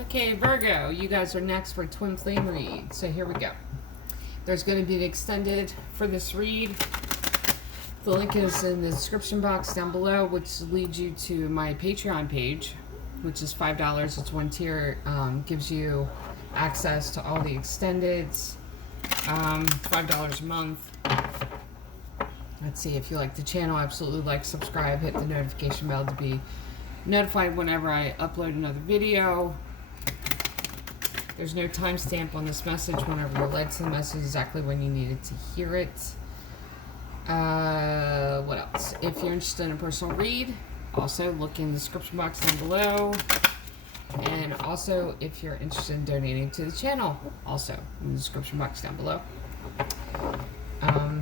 Okay, Virgo, you guys are next for Twin Flame read. So here we go. There's going to be an extended for this read. The link is in the description box down below, which leads you to my Patreon page, which is $5. It's one tier. Gives you access to all the extendeds. $5 a month. Let's see, if you like the channel, absolutely like, subscribe, hit the notification bell to be notified whenever I upload another video. There's no timestamp on this message. Whenever you're led to the message, exactly when you needed to hear it. What else? If you're interested in a personal read, also look in the description box down below. And also, if you're interested in donating to the channel, also in the description box down below. I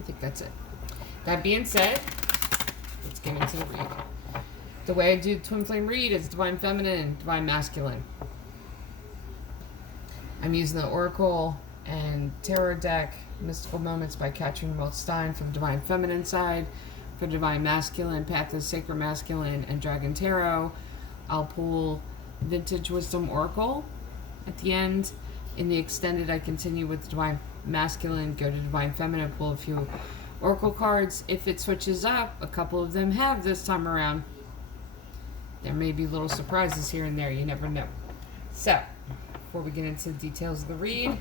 think that's it. That being said, let's get into the read. The way I do the Twin Flame read is Divine Feminine, Divine Masculine. I'm using the Oracle and Tarot deck, Mystical Moments by Catherine Stein for the Divine Feminine side. For Divine Masculine, Path of Sacred Masculine, and Dragon Tarot, I'll pull Vintage Wisdom Oracle at the end. In the extended, I continue with Divine Masculine, go to Divine Feminine, pull a few Oracle cards. If it switches up, a couple of them have this time around. There may be little surprises here and there, you never know. So, before we get into the details of the read,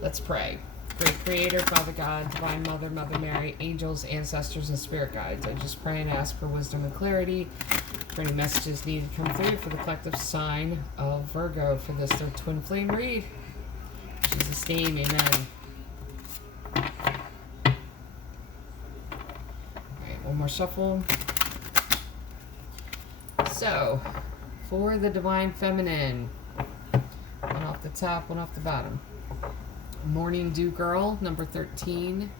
let's pray. Great Creator, Father God, Divine Mother, Mother Mary, angels, ancestors, and spirit guides, I just pray and ask for wisdom and clarity for any messages needed to come through for the collective sign of Virgo for this, their Twin Flame read. In Jesus' name, amen. Alright, one more shuffle. So, for the Divine Feminine, one off the top, one off the bottom. Morning Dew Girl, number 13.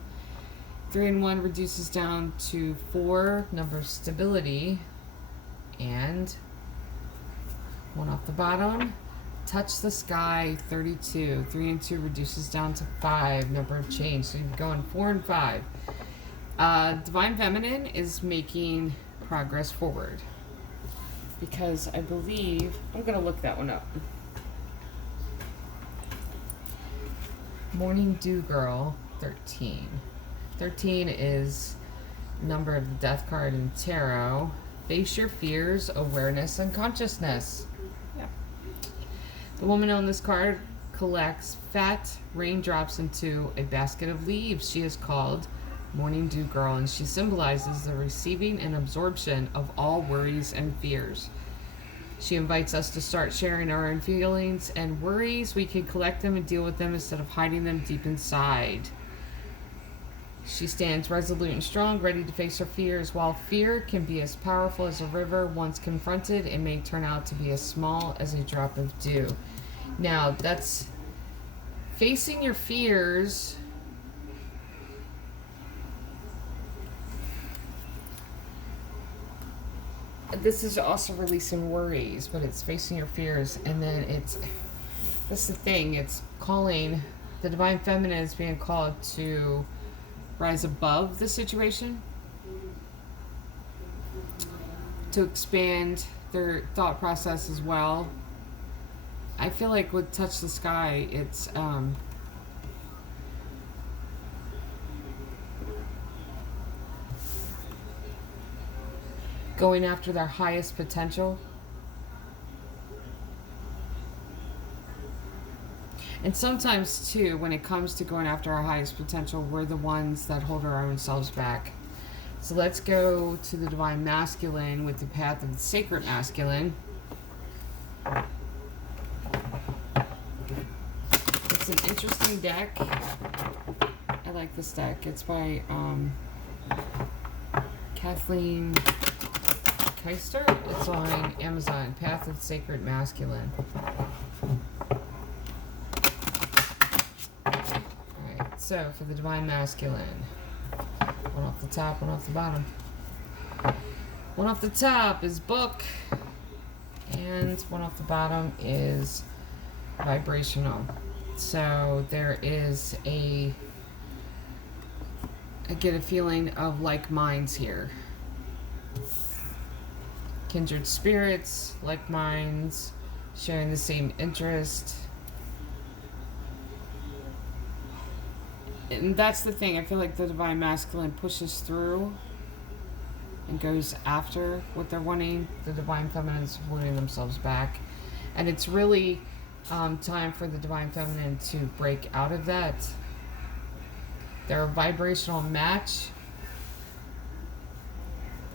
3 and 1 reduces down to 4, number stability. And one off the bottom. Touch the Sky, 32. 3 and 2 reduces down to 5, number of change. So you're going 4 and 5. Divine Feminine is making progress forward. Because I believe, I'm going to look that one up. Morning Dew Girl, 13. 13 is number of the death card in tarot. Face your fears, awareness, and consciousness. Yeah. The woman on this card collects fat raindrops into a basket of leaves. She is called Morning Dew Girl, and she symbolizes the receiving and absorption of all worries and fears. She invites us to start sharing our own feelings and worries. We can collect them and deal with them instead of hiding them deep inside. She stands resolute and strong, ready to face her fears. While fear can be as powerful as a river, once confronted, it may turn out to be as small as a drop of dew. Now, that's facing your fears. This is also releasing worries, but it's facing your fears, and then this is the thing, it's calling, the Divine Feminine is being called to rise above the situation, to expand their thought process as well. I feel like with Touch the Sky, it's, going after their highest potential. And sometimes, too, when it comes to going after our highest potential, we're the ones that hold our own selves back. So let's go to the Divine Masculine with the Path of the Sacred Masculine. It's an interesting deck. I like this deck. It's by Kathleen Keister. It's on Amazon. Path of Sacred Masculine. Alright, so for the Divine Masculine, one off the top, one off the bottom. One off the top is book, and one off the bottom is vibrational. So there is I get a feeling of like minds here. kindred spirits, like minds, sharing the same interest. And that's the thing. I feel like the Divine Masculine pushes through and goes after what they're wanting. The Divine Feminine's holding themselves back. And it's really time for the Divine Feminine to break out of that. They're a vibrational match.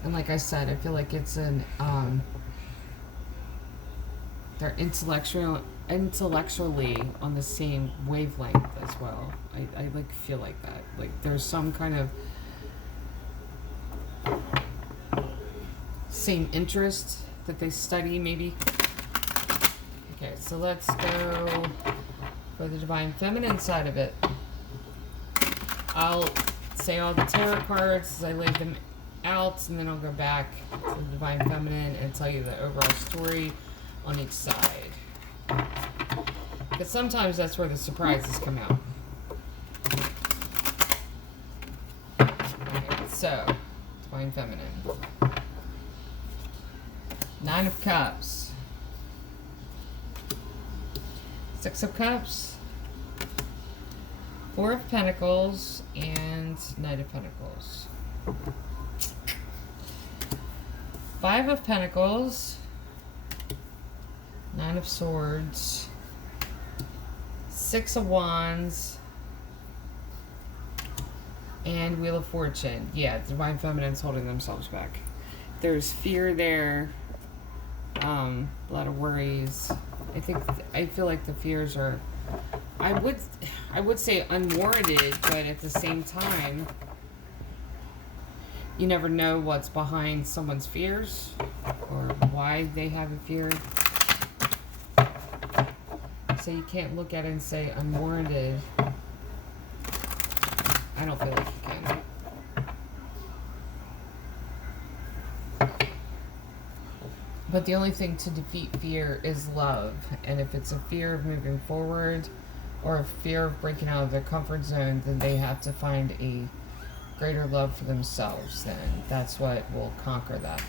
And like I said, I feel like it's an... they're intellectually on the same wavelength as well. I like feel like that. Like there's some kind of same interest that they study maybe. Okay, so let's go for the Divine Feminine side of it. I'll say all the tarot cards as I lay them out, and then I'll go back to the Divine Feminine and tell you the overall story on each side. Because sometimes that's where the surprises come out. Okay, so, Divine Feminine. 9 of Cups. 6 of Cups. 4 of Pentacles. And Knight of Pentacles. 5 of Pentacles. 9 of Swords. 6 of Wands. And Wheel of Fortune. Yeah, Divine Feminine's holding themselves back. There's fear there. A lot of worries. I feel like the fears are, I would say unwarranted, but at the same time, you never know what's behind someone's fears or why they have a fear. So you can't look at it and say unwarranted. I don't feel like you can. But the only thing to defeat fear is love. And if it's a fear of moving forward or a fear of breaking out of their comfort zone, then they have to find a greater love for themselves. Then that's what will conquer that.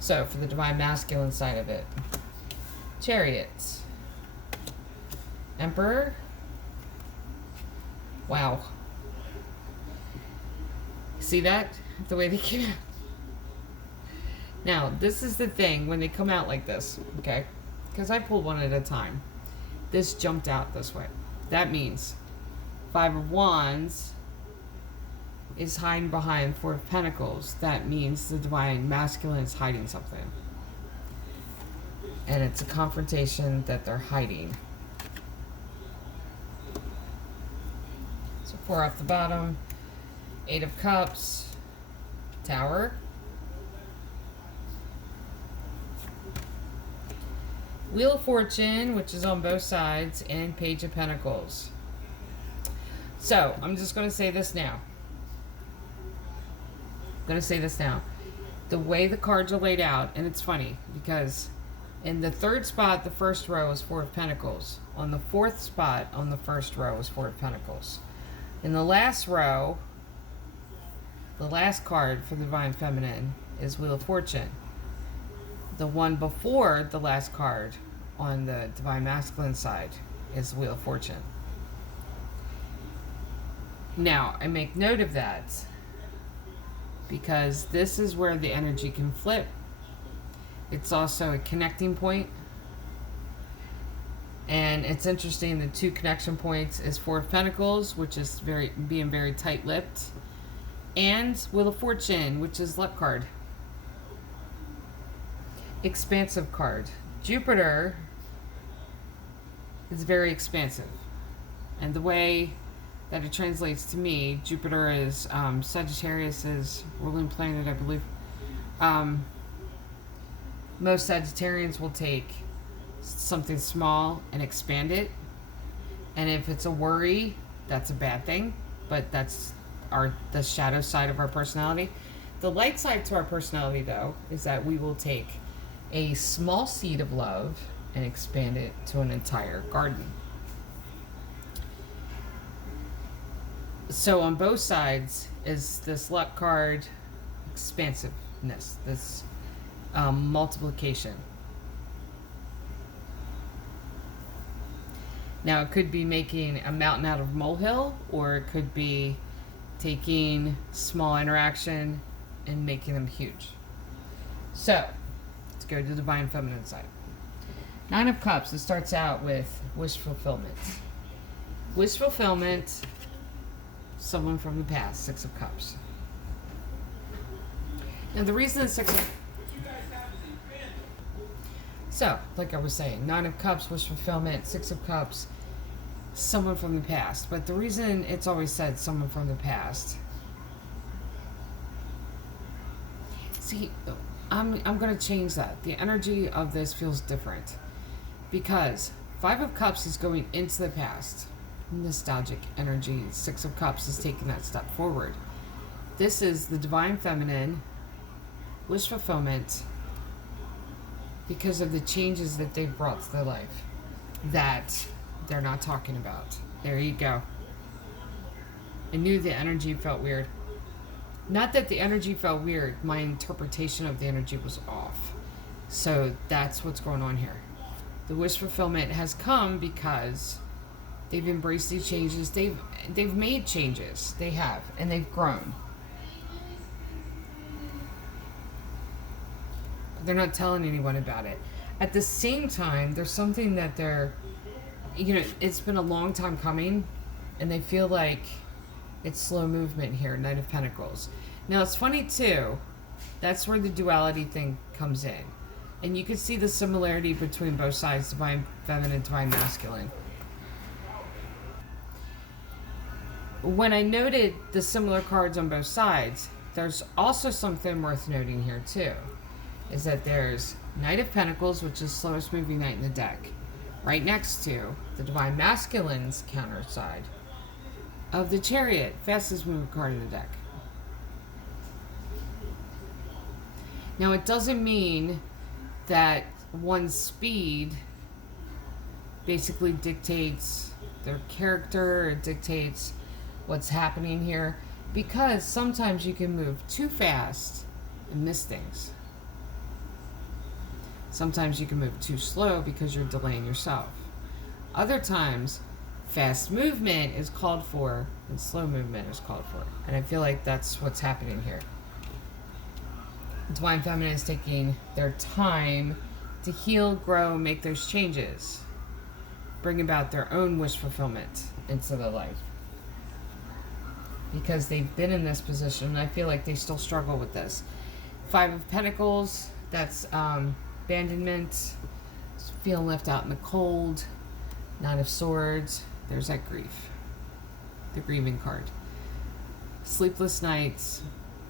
So for the Divine Masculine side of it, Chariot. Emperor. Wow. See that? The way they came out. Now, this is the thing when they come out like this, okay? Because I pulled one at a time. This jumped out this way. That means 5 of Wands is hiding behind 4 of Pentacles. That means the Divine Masculine is hiding something. And it's a confrontation that they're hiding. So 4 off the bottom. 8 of Cups. Tower. Wheel of Fortune, which is on both sides, and Page of Pentacles. So, I'm just going to say this now. The way the cards are laid out, and it's funny, because in the third spot, the first row is 4 of Pentacles. On the fourth spot, on the first row, is 4 of Pentacles. In the last row, the last card for the Divine Feminine is Wheel of Fortune. The one before the last card on the Divine Masculine side is Wheel of Fortune. Now, I make note of that because this is where the energy can flip. It's also a connecting point. And it's interesting, the 2 connection points is 4 of Pentacles, which is being very tight-lipped, and Wheel of Fortune, which is luck card. Expansive card. Jupiter is very expansive. And the way that it translates to me, Jupiter is Sagittarius's ruling planet, I believe. Most Sagittarians will take something small and expand it. And if it's a worry, that's a bad thing. But that's the shadow side of our personality. The light side to our personality, though, is that we will take a small seed of love and expand it to an entire garden. So on both sides is this luck card, expansiveness, this multiplication. Now, it could be making a mountain out of a molehill, or it could be taking small interaction and making them huge. So, let's go to the Divine Feminine side. Nine of Cups, it starts out with wish fulfillment. Wish fulfillment, someone from the past, Six of Cups. Now, the reason the Six of... So, like I was saying, Nine of Cups, wish fulfillment, Six of Cups, someone from the past. But the reason it's always said someone from the past... See, I'm going to change that. The energy of this feels different. Because Five of Cups is going into the past. Nostalgic energy. Six of Cups is taking that step forward. This is the Divine Feminine, wish fulfillment, because of the changes that they've brought to their life that they're not talking about. There you go. I knew the energy felt weird. Not that the energy felt weird, my interpretation of the energy was off. So that's what's going on here. The wish fulfillment has come because they've embraced these changes. They've made changes. They have, and they've grown. But they're not telling anyone about it. At the same time, there's something that they're, it's been a long time coming, and they feel like it's slow movement here, Knight of Pentacles. Now, it's funny, too. That's where the duality thing comes in. And you can see the similarity between both sides, Divine Feminine, Divine Masculine. When I noted the similar cards on both sides, there's also something worth noting here, too. Is that there's Knight of Pentacles, which is slowest moving knight in the deck, right next to the Divine Masculine's counter side of the Chariot, fastest moving card in the deck. Now, it doesn't mean that one's speed basically dictates their character, or dictates what's happening here, because sometimes you can move too fast and miss things. Sometimes you can move too slow because you're delaying yourself. Other times, fast movement is called for and slow movement is called for. And I feel like that's what's happening here. Divine Feminine is taking their time to heal, grow, make those changes. Bring about their own wish fulfillment into their life. Because they've been in this position, and I feel like they still struggle with this. Five of Pentacles, that's abandonment, feeling left out in the cold. Nine of Swords, there's that grief. The grieving card. Sleepless nights,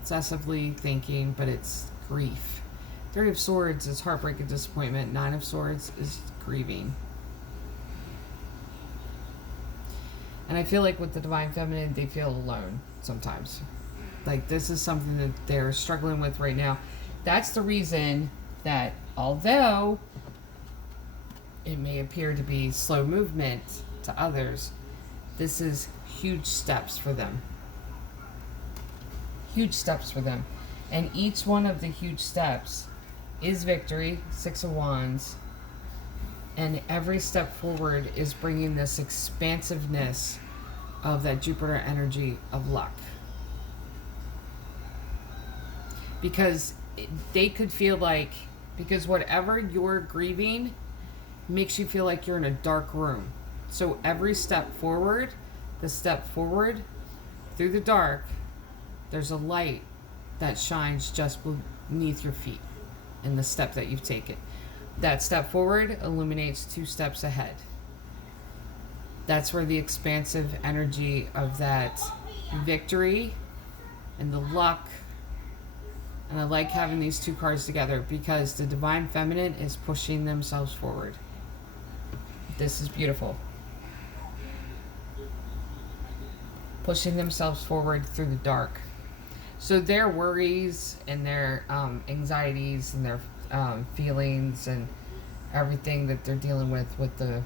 excessively thinking, but it's grief. Three of Swords is heartbreak and disappointment. Nine of Swords is grieving. And I feel like with the Divine Feminine, they feel alone sometimes. Like, this is something that they're struggling with right now. That's the reason that, although it may appear to be slow movement to others, this is huge steps for them. Huge steps for them. And each one of the huge steps is victory, Six of Wands. And every step forward is bringing this expansiveness of that Jupiter energy of luck. Because they could feel like, because whatever you're grieving makes you feel like you're in a dark room. So every step forward, the step forward through the dark, there's a light that shines just beneath your feet in the step that you've taken. That step forward illuminates two steps ahead. That's where the expansive energy of that victory and the luck. And I like having these two cards together because the Divine Feminine is pushing themselves forward. This is beautiful. Pushing themselves forward through the dark. So their worries and their anxieties and their feelings and everything that they're dealing with the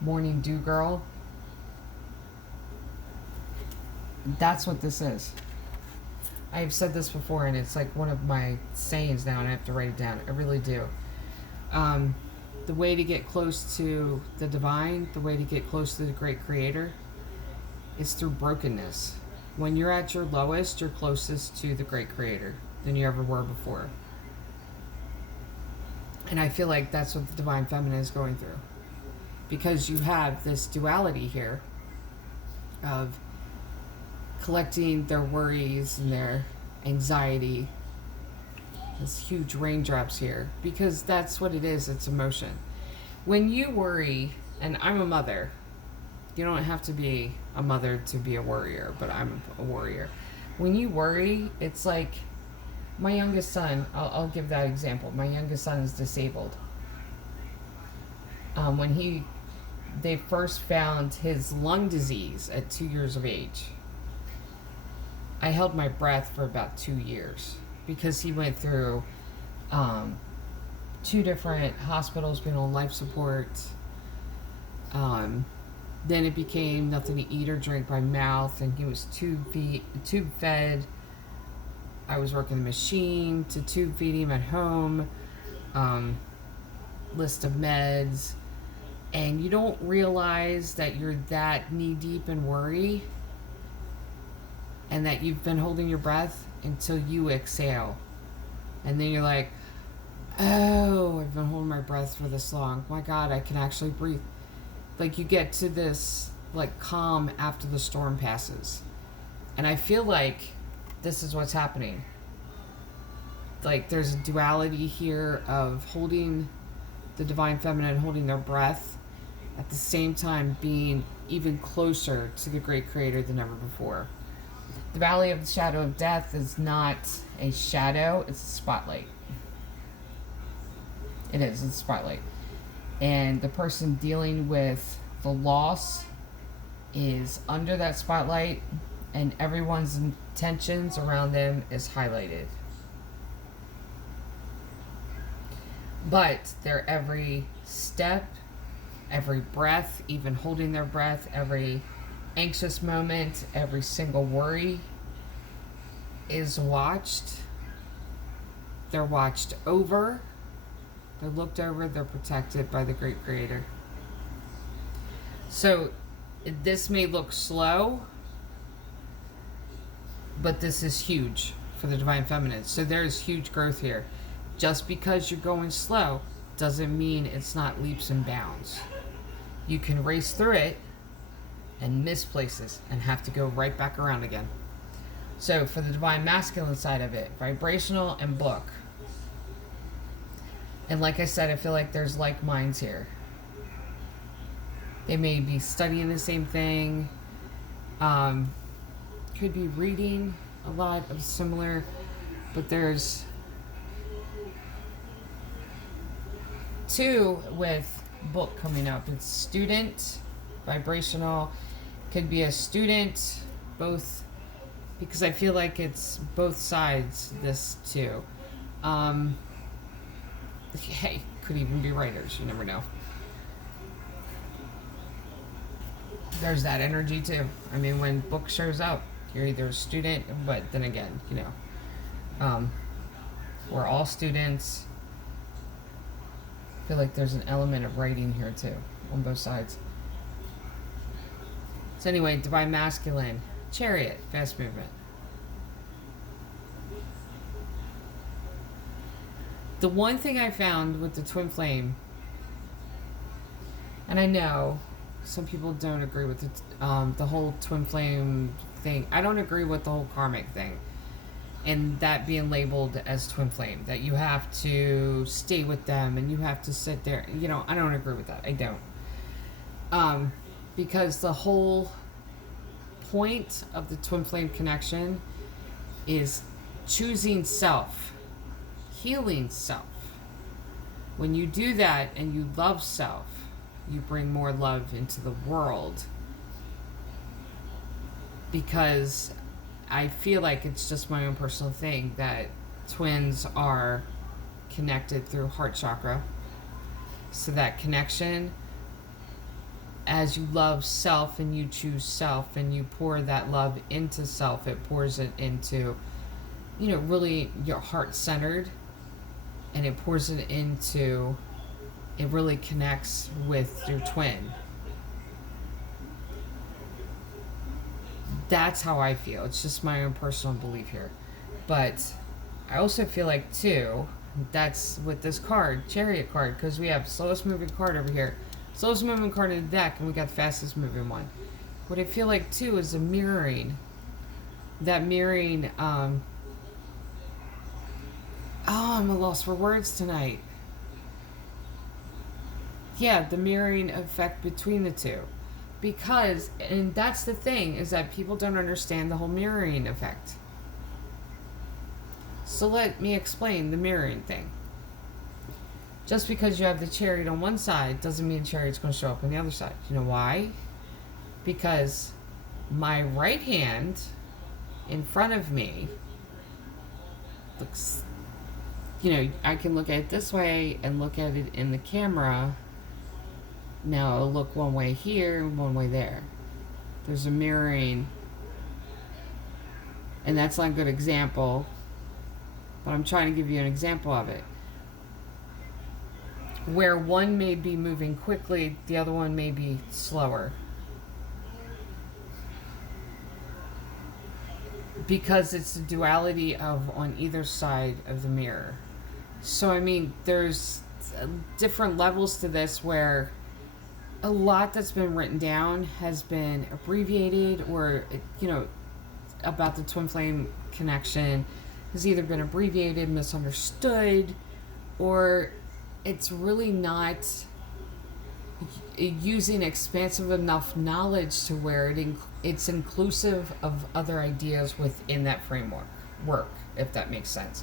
morning dew girl, that's what this is. I've said this before, and it's like one of my sayings now, and I have to write it down. I really do. The way to get close to the divine, the way to get close to the great creator, is through brokenness. When you're at your lowest, you're closest to the great creator than you ever were before. And I feel like that's what the divine feminine is going through. Because you have this duality here of collecting their worries and their anxiety. This huge raindrops here. Because that's what it is, it's emotion. When you worry, and I'm a mother, you don't have to be a mother to be a warrior, but I'm a warrior. When you worry, it's like my youngest son, I'll give that example. My youngest son is disabled. When they first found his lung disease at 2 years of age, I held my breath for about 2 years because he went through 2 different hospitals, being on life support. Then it became nothing to eat or drink by mouth, and he was tube fed. I was working the machine to tube feed him at home. List of meds. And you don't realize that you're that knee deep in worry and that you've been holding your breath until you exhale. And then you're like, oh, I've been holding my breath for this long. My God, I can actually breathe. Like you get to this like calm after the storm passes. And I feel like this is what's happening. Like there's a duality here of holding the divine feminine, holding their breath, at the same time being even closer to the great creator than ever before. The valley of the shadow of death is not a shadow, it's a spotlight. It's a spotlight. And the person dealing with the loss is under that spotlight, and everyone's intentions around them is highlighted. But their every step, every breath, even holding their breath, every anxious moment, every single worry is watched. They're watched over. They're looked over. They're protected by the great creator. So this may look slow, but this is huge for the divine feminine. So there's huge growth here. Just because you're going slow doesn't mean it's not leaps and bounds. You can race through it and miss places and have to go right back around again. So for the divine masculine side of it, vibrational and book. And like I said, I feel like there's like minds here. They may be studying the same thing. Could be reading a lot of similar, but there's 2 with book coming up. It's student, vibrational, could be a student, both, because I feel like it's both sides, this too. Hey, could even be writers, you never know. There's that energy too. I mean, when book shows up, you're either a student, but then again, you know, we're all students. I feel like there's an element of writing here too, on both sides. So anyway, divine masculine, chariot, fast movement. The one thing I found with the twin flame, and I know some people don't agree with the whole twin flame thing. I don't agree with the whole karmic thing. And that being labeled as twin flame, that you have to stay with them and you have to sit there. You know, I don't agree with that. I don't. Because the whole point of the twin flame connection is choosing self, healing self. When you do that and you love self, you bring more love into the world. Because I feel like it's just my own personal thing that twins are connected through heart chakra. So that connection, as you love self and you choose self and you pour that love into self, it pours it into really your heart centered, and it pours it into, it really connects with your twin. That's how I feel. It's just my own personal belief here. But I also feel like, too, that's with this card, Chariot card, because we have slowest moving card over here, slowest moving card in the deck, and we got fastest moving one. What I feel like, too, is a mirroring. That mirroring, I'm a loss for words tonight. Yeah, the mirroring effect between the two. Because, and that's the thing, is that people don't understand the whole mirroring effect. So let me explain the mirroring thing. Just because you have the Chariot on one side doesn't mean Chariot's going to show up on the other side. You know why? Because my right hand in front of me looks, I can look at it this way and look at it in the camera. Now it'll look one way here and one way there. There's a mirroring. And that's not a good example, but I'm trying to give you an example of it. Where one may be moving quickly, the other one may be slower. Because it's the duality of on either side of the mirror. So, I mean, there's different levels to this where a lot that's been written down has been abbreviated, or, about the twin flame connection has either been abbreviated, misunderstood, or it's really not using expansive enough knowledge to where it's inclusive of other ideas within that framework, if that makes sense.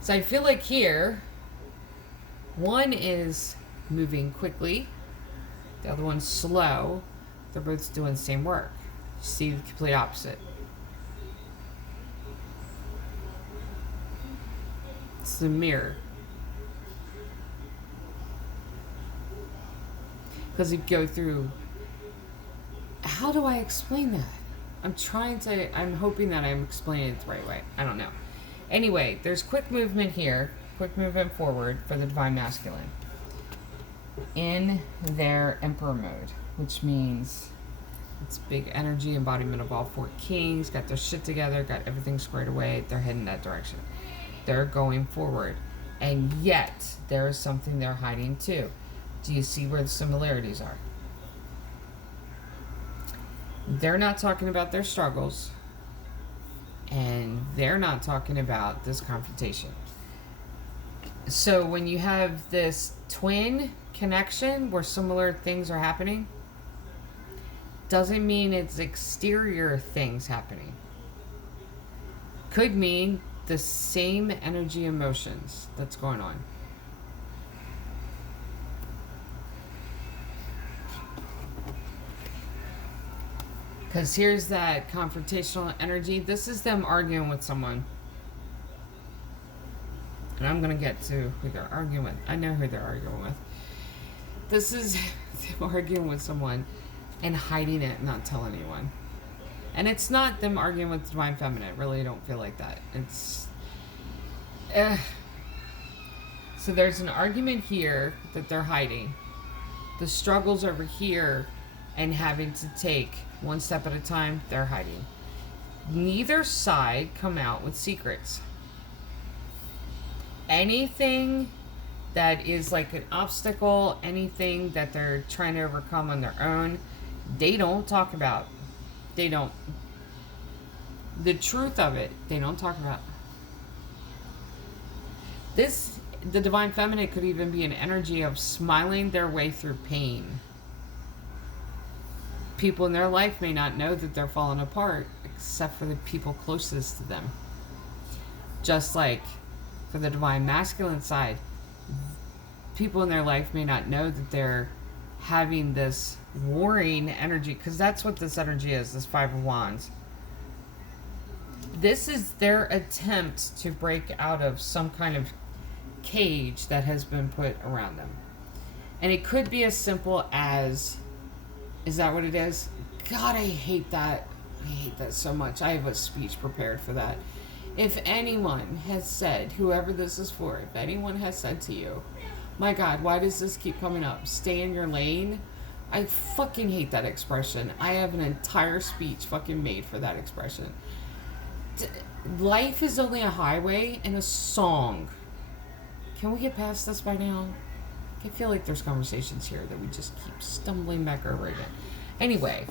So I feel like here, one is moving quickly, the other one's slow. They're both doing the same work. See the complete opposite. It's the mirror. Because you go through, how do I explain that? I'm hoping that I'm explaining it the right way. I don't know. Anyway, there's quick movement here, quick movement forward for the Divine Masculine in their Emperor mode, which means it's big energy, embodiment of all four kings, got their shit together, got everything squared away, they're heading that direction. They're going forward. And yet, there is something they're hiding too. Do you see where the similarities are? They're not talking about their struggles, and they're not talking about this confrontation. So when you have this twin connection where similar things are happening, doesn't mean it's exterior things happening. Could mean the same energy emotions that's going on. Because here's that confrontational energy. This is them arguing with someone. And I'm going to get to who they're arguing with. I know who they're arguing with. This is them arguing with someone and hiding it and not telling anyone. And it's not them arguing with Divine Feminine. Really, I don't feel like that. It's... So there's an argument here that they're hiding. The struggles over here and having to take one step at a time, they're hiding. Neither side come out with secrets. Anything that is like an obstacle, anything that they're trying to overcome on their own, they don't talk about. They don't. The truth of it, they don't talk about. The Divine Feminine could even be an energy of smiling their way through pain. People in their life may not know that they're falling apart, except for the people closest to them. Just like for the Divine Masculine side, people in their life may not know that they're having this warring energy, because that's what this energy is, this Five of Wands. This is their attempt to break out of some kind of cage that has been put around them. And it could be as simple as, is that what it is? God, I hate that. I hate that so much. I have a speech prepared for that. If anyone has said, whoever this is for, if anyone has said to you, my God, why does this keep coming up? Stay in your lane. I fucking hate that expression. I have an entire speech fucking made for that expression. Life is only a highway and a song. Can we get past this by now? I feel like there's conversations here that we just keep stumbling back over again. Anyway,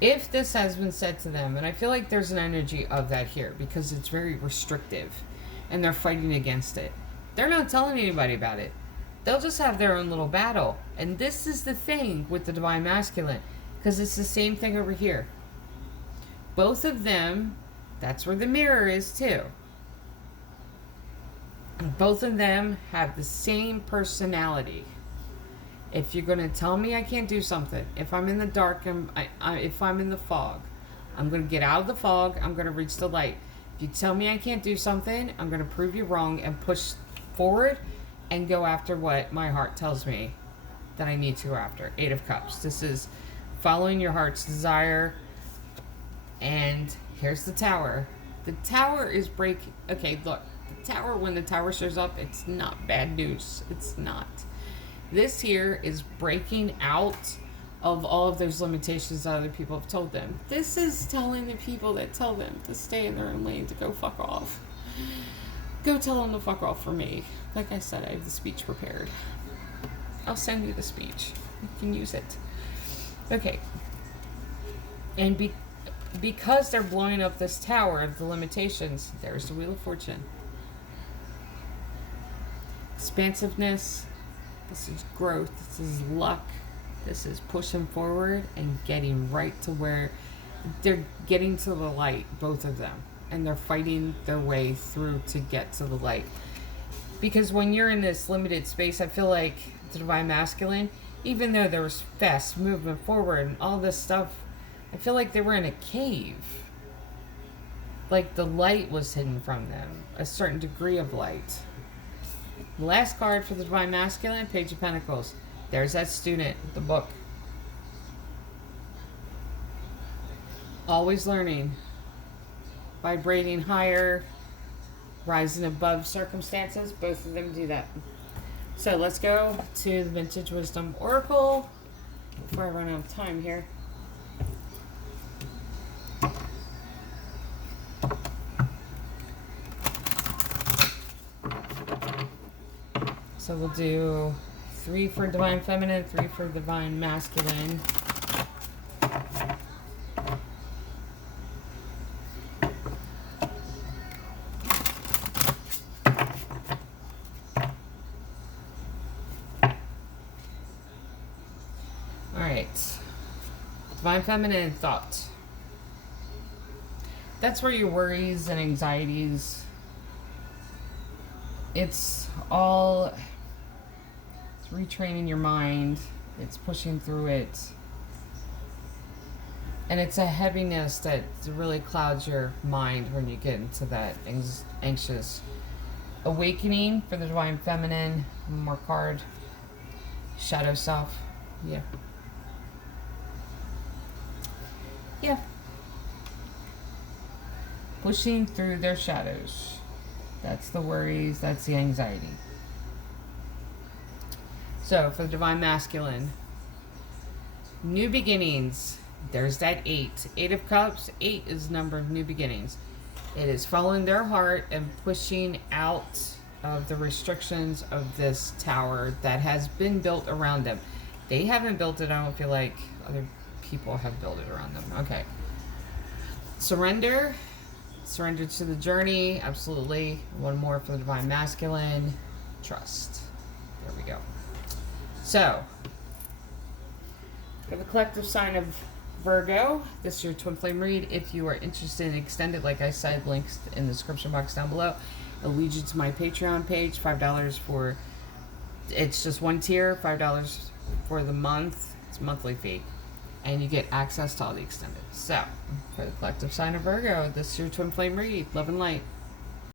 if this has been said to them, and I feel like there's an energy of that here because it's very restrictive and they're fighting against it. They're not telling anybody about it. They'll just have their own little battle. And this is the thing with the Divine Masculine, because it's the same thing over here. Both of them, that's where the mirror is too. Both of them have the same personality. If you're going to tell me I can't do something, if I'm in the dark, if I'm in the fog, I'm going to get out of the fog, I'm going to reach the light. If you tell me I can't do something, I'm going to prove you wrong and push forward and go after what my heart tells me that I need to go after. 8 of Cups. This is following your heart's desire. And here's the Tower. The Tower is breaking. Okay, look. The Tower, when the Tower shows up, it's not bad news. It's not. This here is breaking out of all of those limitations that other people have told them. This is telling the people that tell them to stay in their own lane to go fuck off. Go tell them to fuck off for me. Like I said, I have the speech prepared. I'll send you the speech. You can use it. Okay. And because they're blowing up this tower of the limitations, there's the Wheel of Fortune. Expansiveness. This is growth. This is luck. This is pushing forward and getting right to where they're getting to the light, both of them. And they're fighting their way through to get to the light. Because when you're in this limited space, I feel like the Divine Masculine, even though there was fast movement forward and all this stuff, I feel like they were in a cave. Like the light was hidden from them. A certain degree of light. Last card for the Divine Masculine, Page of Pentacles. There's that student, the book. Always learning. Vibrating higher. Rising above circumstances. Both of them do that. So let's go to the Vintage Wisdom Oracle. Before I run out of time here. So we'll do 3 for Divine Feminine, 3 for Divine Masculine. Alright. Divine Feminine, thought. That's where your worries and anxieties, it's all, it's retraining your mind, it's pushing through it, and it's a heaviness that really clouds your mind when you get into that anxious. Awakening for the Divine Feminine, one more card, Shadow Self. Yeah. Pushing through their shadows. That's the worries, that's the anxiety. So, for the Divine Masculine, new beginnings. There's that 8. 8 of Cups. 8 is the number of new beginnings. It is following their heart and pushing out of the restrictions of this tower that has been built around them. They haven't built it, I don't feel like other people have built it around them. Okay. Surrender. Surrender to the journey. Absolutely. One more for the Divine Masculine. Trust. There we go. So, for the collective sign of Virgo, this is your twin flame read. If you are interested in extended, like I said, links in the description box down below. It'll lead you to my Patreon page. $5 for, it's just one tier. $5 for the month. It's a monthly fee. And you get access to all the extended. So, for the collective sign of Virgo, this is your twin flame read. Love and light.